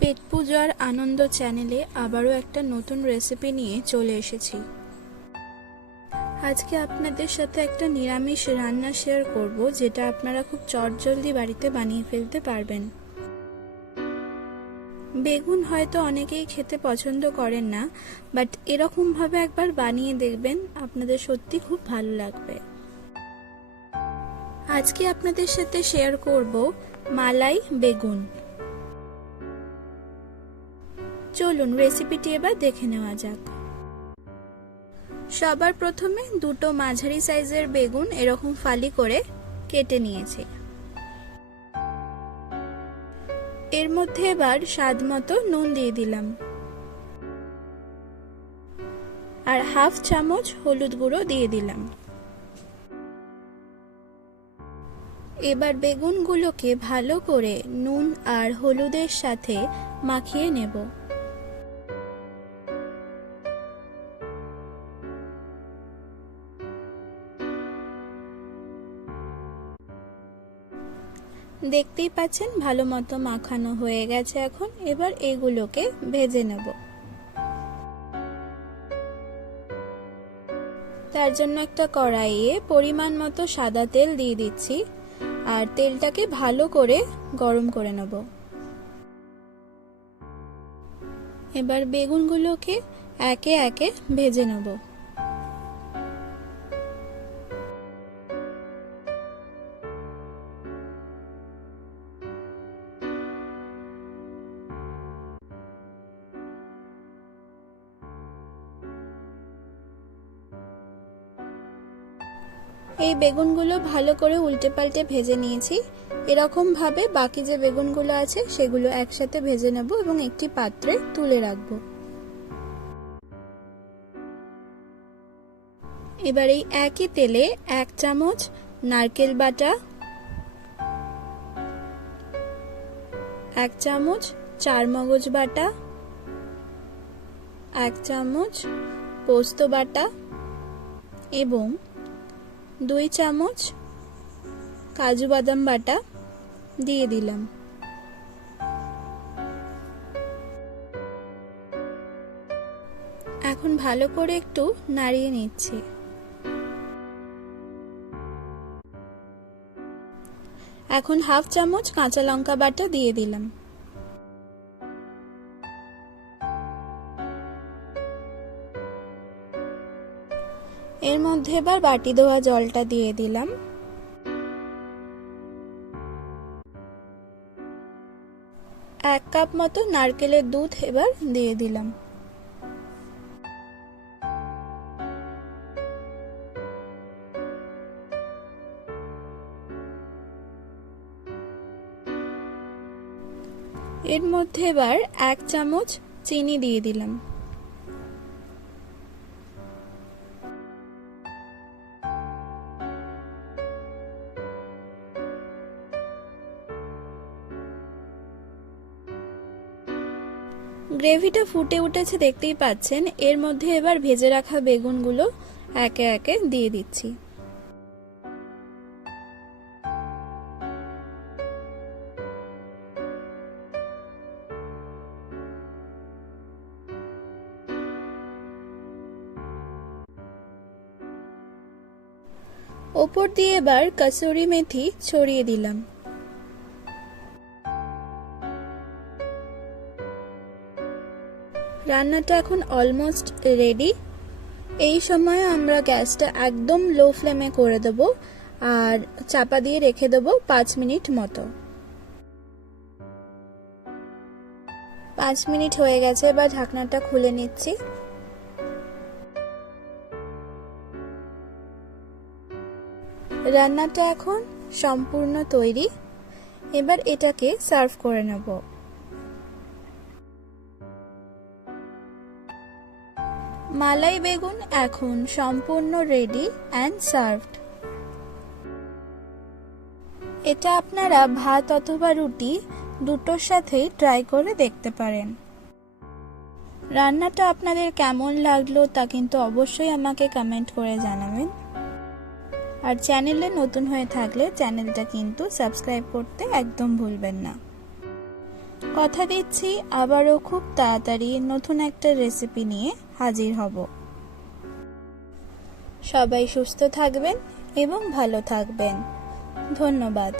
পেট পূজার আনন্দ চ্যানেলে আবারও একটা নতুন রেসিপি নিয়ে চলে এসেছি। আজকে আপনাদের সাথে একটা নিরামিষ রান্না শেয়ার করব, যেটা আপনারা খুব চটজলদি বাড়িতে বানিয়ে ফেলতে পারবেন। বেগুন হয়তো অনেকেই খেতে পছন্দ করেন না, বাট এরকমভাবে একবার বানিয়ে দেখবেন, আপনাদের সত্যি খুব ভালো লাগবে। আজকে আপনাদের সাথে শেয়ার করব মালাই, বেগুন। চলুন রেসিপিটি এবার দেখে নেওয়া যাক। সবার প্রথমে দুটো মাঝারি সাইজের বেগুন এরকম ফালি করে কেটে নিয়েছি। এর মধ্যে এবার স্বাদ মতো নুন দিয়ে দিলাম। আর হাফ চামচ হলুদ গুঁড়ো দিয়ে দিলাম। এবার বেগুনগুলোকে ভালো করে নুন আর হলুদের সাথে মাখিয়ে নেব। দেখতেই পাচ্ছেন, ভালো মতো মাখানো হয়ে গেছে এখন। এবার এগুলোকে ভেজে নেব। তার জন্য একটা কড়াইয়ে পরিমাণ মতো সাদা তেল দিয়ে দিচ্ছি আর তেলটাকে ভালো করে গরম করে নেব। এবার বেগুনগুলোকে একে একে ভেজে নেব। এই বেগুনগুলো ভালো করে উল্টে পাল্টে ভেজে নিয়েছি। এরকম ভাবে বাকি যে বেগুনগুলো আছে, সেগুলো একসাথে ভেজে নেব এবং একটি পাত্রে তুলে রাখব। এবার এই একই তেলে এক চামচ নারকেল বাটা, এক চামচ চার মগজ বাটা, এক চামচ পোস্ত বাটা এবং দুই চামচ কাজু বাদাম বাটা দিয়ে দিলাম। এখন ভালো করে একটু নাড়িয়ে নিচ্ছি। এখন হাফ চামচ কাঁচা লঙ্কা বাটা দিয়ে দিলাম। এর মধ্যে এবার বাটি দেওয়া জলটা দিয়ে দিলাম। এক কাপ মতো নারকেলের দুধ এবার দিয়ে দিলাম। এর মধ্যে এবার এক চামচ চিনি দিয়ে দিলাম। গ্রেভিটা ফুটে উঠেছে দেখতেই পাচ্ছেন। এর মধ্যে এবার ভেজে রাখা বেগুনগুলো একে একে দিয়ে দিচ্ছি। ওপর দিয়ে এবার কসুরি মেথি ছড়িয়ে দিলাম। রান্নাটা এখন অলমোস্ট রেডি এই সময় আমরা গ্যাসটা একদম লো ফ্লেমে করে দেব আর চাপা দিয়ে রেখে দেব পাঁচ মিনিট মতো। পাঁচ মিনিট হয়ে গেছে, এবার ঢাকনাটা খুলে নিচ্ছি। রান্নাটা এখন সম্পূর্ণ তৈরি। এবার এটাকে সার্ভ করে নেব। মালাই বেগুন এখন সম্পূর্ণ রেডি অ্যান্ড সার্ভড এটা আপনারা ভাত অথবা রুটি দুটোর সাথেই ট্রাই করে দেখতে পারেন। রান্নাটা আপনাদের কেমন লাগল তা কিন্তু অবশ্যই আমাকে কমেন্ট করে জানাবেন। আর চ্যানেলে নতুন হয়ে থাকলে চ্যানেলটা কিন্তু সাবস্ক্রাইব করতে একদম ভুলবেন না। কথা দিচ্ছি, আবারও খুব তাড়াতাড়ি নতুন একটা রেসিপি নিয়ে হাজির হব। সবাই সুস্থ থাকবেন এবং ভালো থাকবেন। ধন্যবাদ।